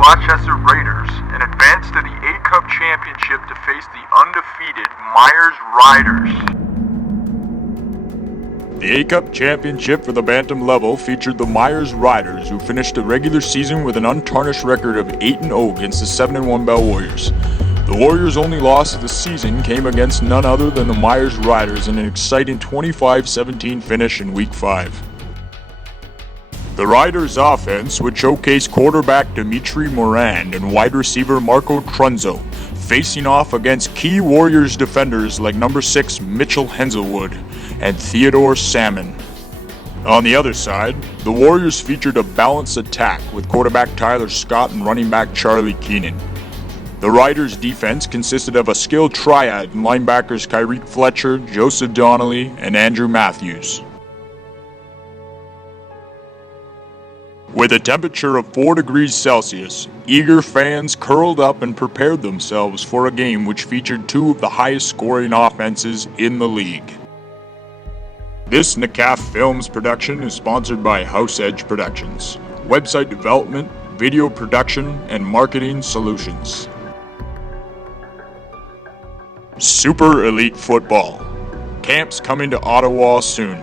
Rochester Raiders and advanced to the A-Cup Championship to face the undefeated Myers Riders. The A-Cup Championship for the Bantam level featured the Myers Riders, who finished the regular season with an untarnished record of 8-0 against the 7-1 Bell Warriors. The Warriors' only loss of the season came against none other than the Myers Riders in an exciting 25-17 finish in Week 5. The Riders' offense would showcase quarterback Dimitri Moran and wide receiver Marco Trunzo, facing off against key Warriors defenders like number 6 Mitchell Henselwood and Theodore Salmon. On the other side, the Warriors featured a balanced attack with quarterback Tyler Scott and running back Charlie Keenan. The Riders' defense consisted of a skilled triad in linebackers Kyreek Fletcher, Joseph Donnelly, and Andrew Matthews. With a temperature of 4 degrees Celsius, eager fans curled up and prepared themselves for a game which featured two of the highest scoring offenses in the league. This NCAFA Films production is sponsored by House Edge Productions, website development, video production, and marketing solutions. Super Elite Football. Camps coming to Ottawa soon.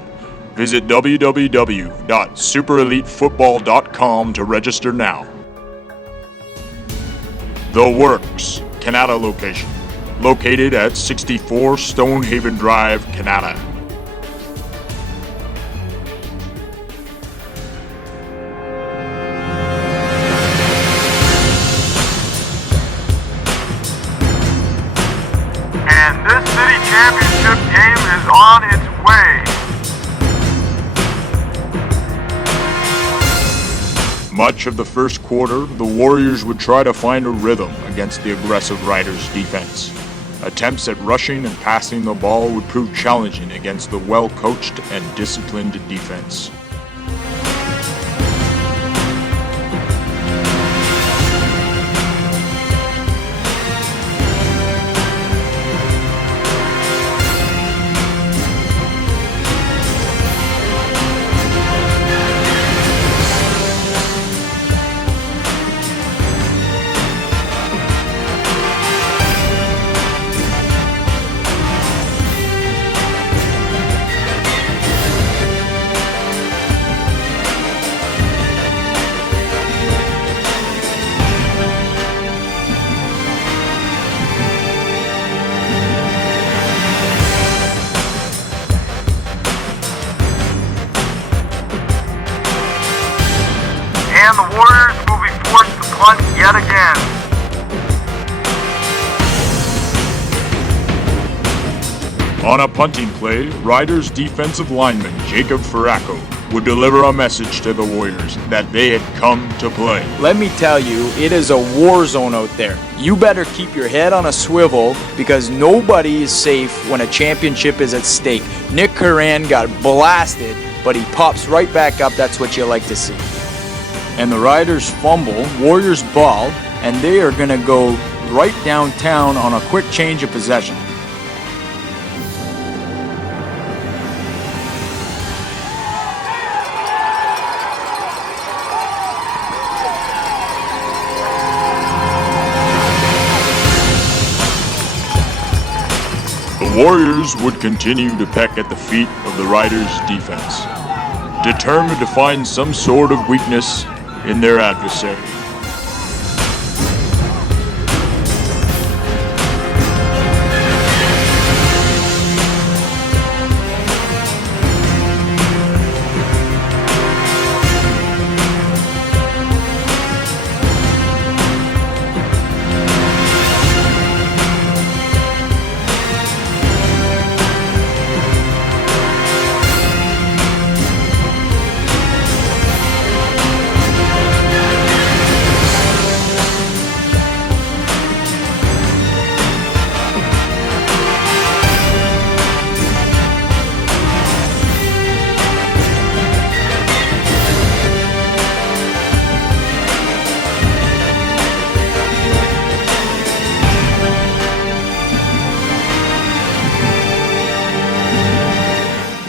Visit www.superelitefootball.com to register now. The Works, Canada location. Located at 64 Stonehaven Drive, Canada. And this city championship game is on its way. Much of the first quarter, the Warriors would try to find a rhythm against the aggressive Riders' defense. Attempts at rushing and passing the ball would prove challenging against the well-coached and disciplined defense. And the Warriors will be forced to punt yet again. On a punting play, Riders defensive lineman Jacob Ferraco would deliver a message to the Warriors that they had come to play. Let me tell you, it is a war zone out there. You better keep your head on a swivel because nobody is safe when a championship is at stake. Nick Curran got blasted, but he pops right back up. That's what you like to see. And the Riders fumble, Warriors ball, and they are going to go right downtown on a quick change of possession. The Warriors would continue to peck at the feet of the Riders' defense, determined to find some sort of weakness in their adversary.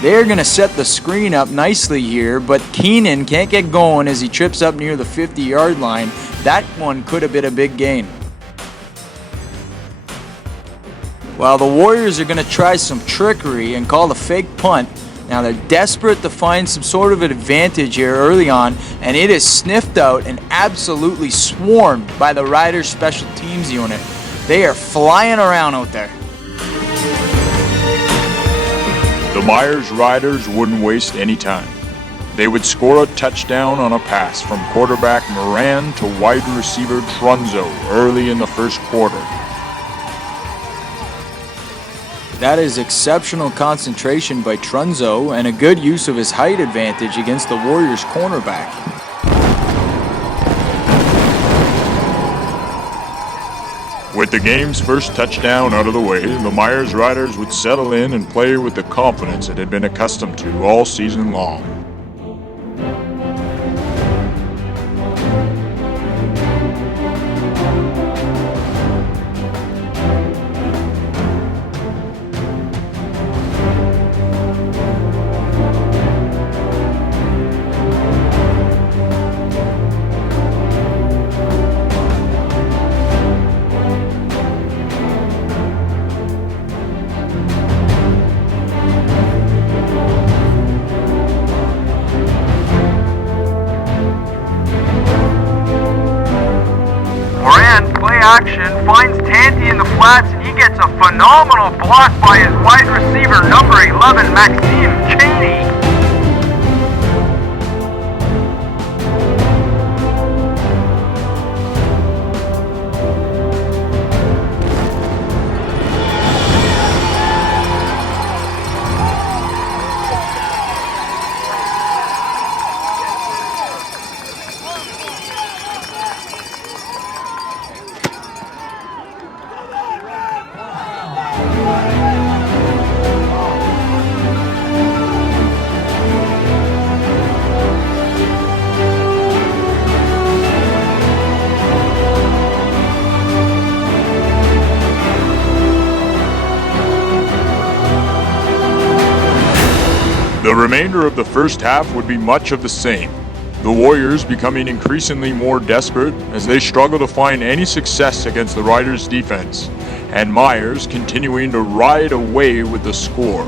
They're going to set the screen up nicely here, but Keenan can't get going as he trips up near the 50-yard line. That one could have been a big gain. Well, the Warriors are going to try some trickery and call the fake punt. Now they're desperate to find some sort of advantage here early on, and it is sniffed out and absolutely swarmed by the Riders special teams unit. They are flying around out there. The Myers Riders wouldn't waste any time. They would score a touchdown on a pass from quarterback Moran to wide receiver Trunzo early in the first quarter. That is exceptional concentration by Trunzo and a good use of his height advantage against the Warriors cornerback. With the game's first touchdown out of the way, the Myers Riders would settle in and play with the confidence it had been accustomed to all season long. Action finds Tanty in the flats, and he gets a phenomenal block by his wide receiver number 11, Maxime Cheney. The remainder of the first half would be much of the same, the Warriors becoming increasingly more desperate as they struggle to find any success against the Riders' defense, and Myers continuing to ride away with the score.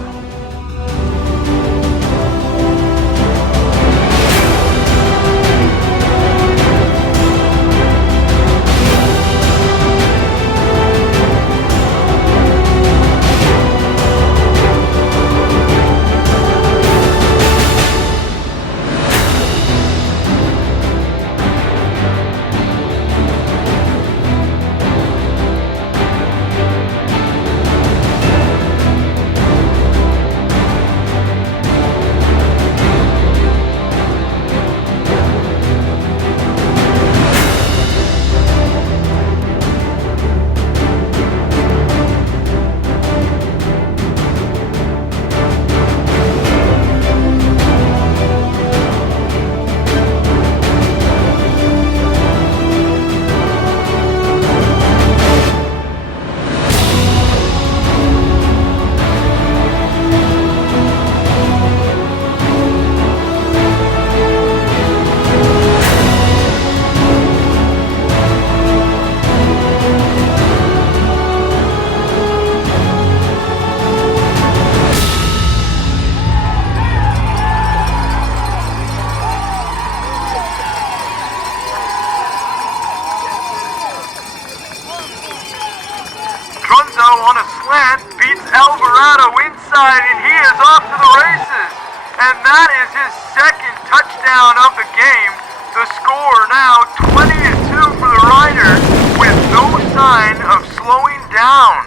On a slant, beats Alvarado inside, and he is off to the races. And that is his second touchdown of the game. The score now 20-2 for the Riders, with no sign of slowing down.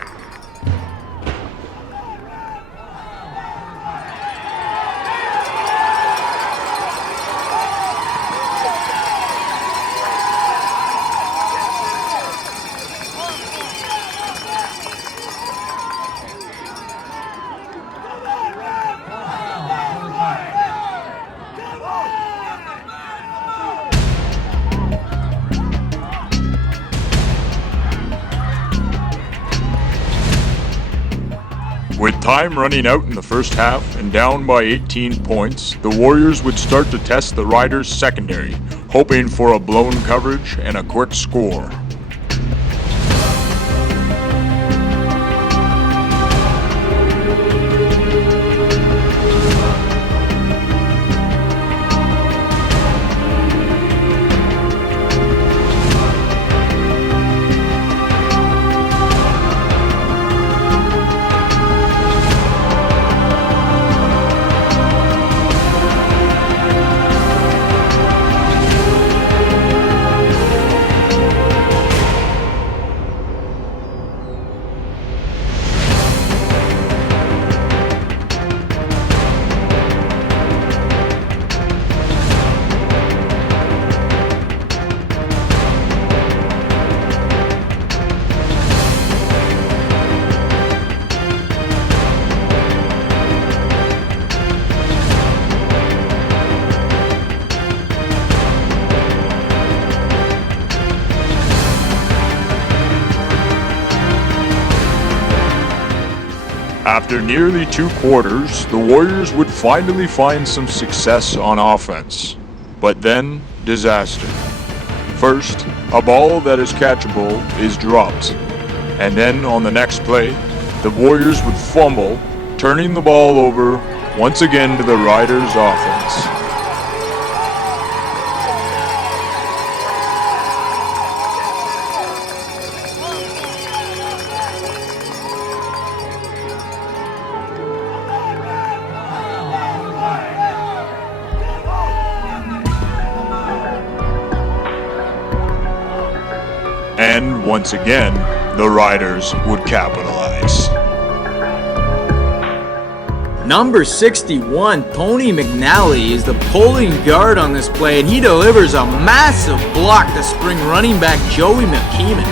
With time running out in the first half and down by 18 points, the Warriors would start to test the Riders' secondary, hoping for a blown coverage and a quick score. After nearly 2 quarters, the Warriors would finally find some success on offense. But then, disaster. First, a ball that is catchable is dropped. And then on the next play, the Warriors would fumble, turning the ball over once again to the Riders' offense. And once again, the Riders would capitalize. Number 61, Tony McNally, is the pulling guard on this play, and he delivers a massive block to spring running back Joey McKeeman.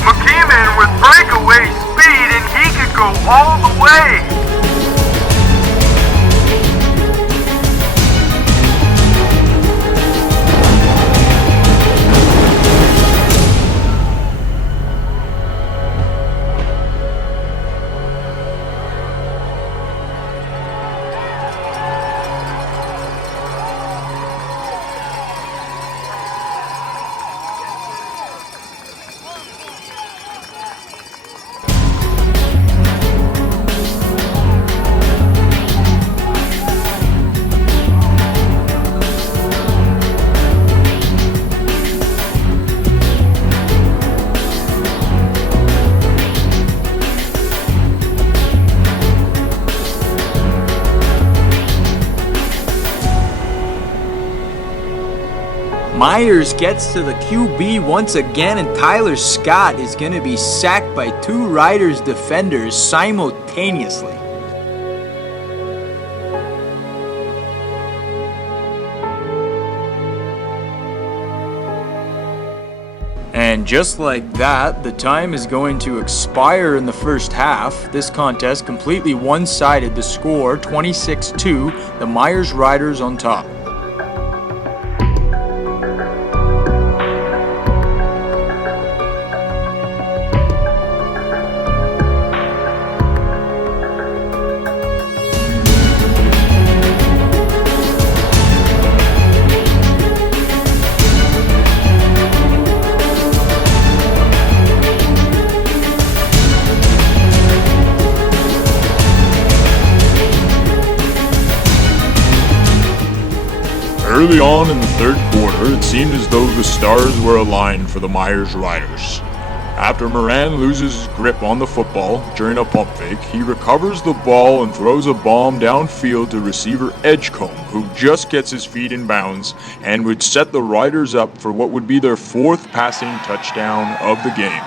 McKeeman with breakaway speed, and he could go all the way. Myers gets to the QB once again, and Tyler Scott is going to be sacked by 2 Riders defenders simultaneously. And just like that, the time is going to expire in the first half. This contest completely one-sided. The score 26-2, the Myers Riders on top. Early on in the third quarter, it seemed as though the stars were aligned for the Myers Riders. After Moran loses his grip on the football during a pump fake, he recovers the ball and throws a bomb downfield to receiver Edgecombe, who just gets his feet in bounds and would set the Riders up for what would be their 4th passing touchdown of the game.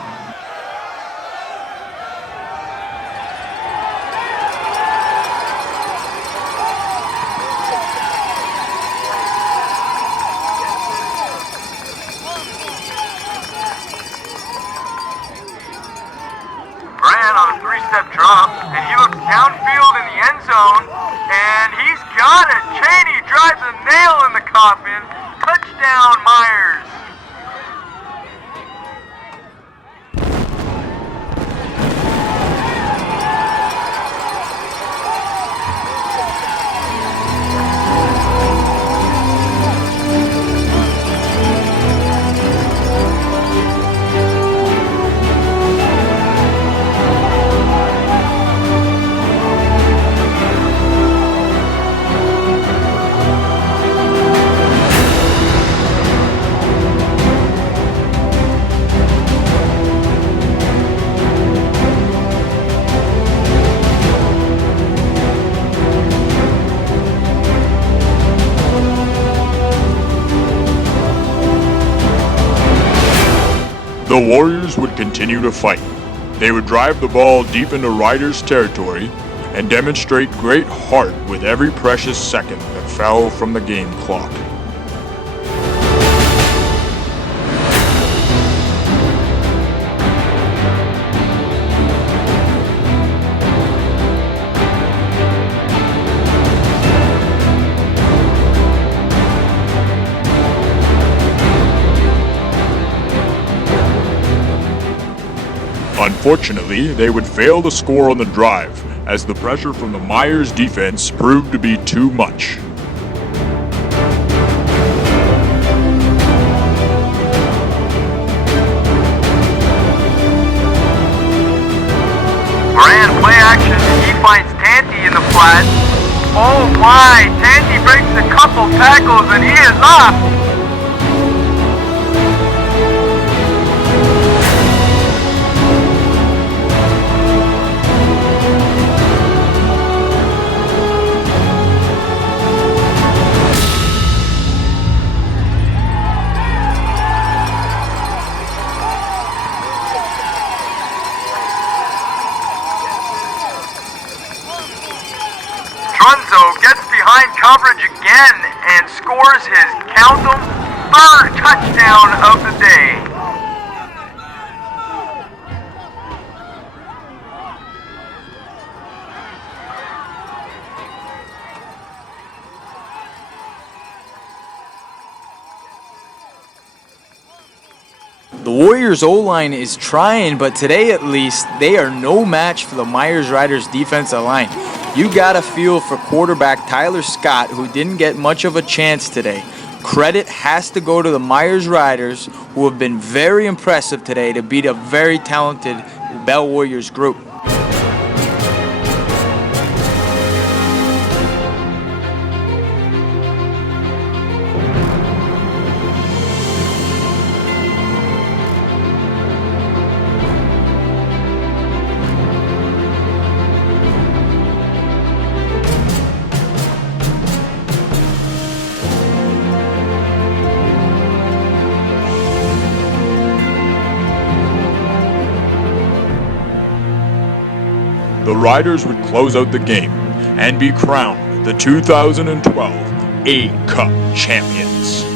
Step drop, and he looks downfield in the end zone, and he's got it. Cheney drives a nail in the coffin. Touchdown, Myers. The Warriors would continue to fight. They would drive the ball deep into Riders' territory and demonstrate great heart with every precious second that fell from the game clock. Unfortunately, they would fail to score on the drive, as the pressure from the Myers defense proved to be too much. Grand play action, he finds Tanty in the flat. Oh my, Tanty breaks a couple tackles and he is off. Trunzo gets behind coverage again and scores his, count 'em, third touchdown of the day. The Warriors O-line is trying, but today at least, they are no match for the Myers Riders defensive line. You gotta feel for quarterback Tyler Scott, who didn't get much of a chance today. Credit has to go to the Myers Riders, who have been very impressive today to beat a very talented Bell Warriors group. The Riders would close out the game and be crowned the 2012 A-Cup champions.